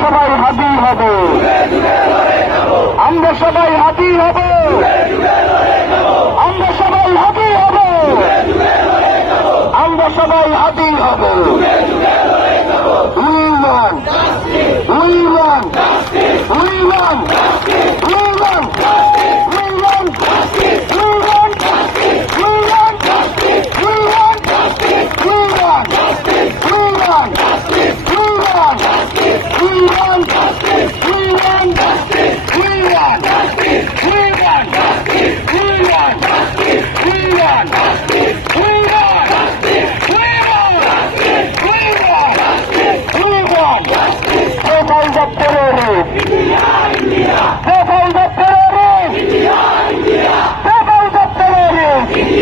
সবাই হাজির হব, আমরা সবাই হাজির হব, আমরা সবাই হাজির হব, আমরা সবাই হাজির হব। We want, we want, we want, we want, we want, we want, we want, we want, we want, we want, we want, we want, we want, we want, we want, we want, we want, we want, we want, we want.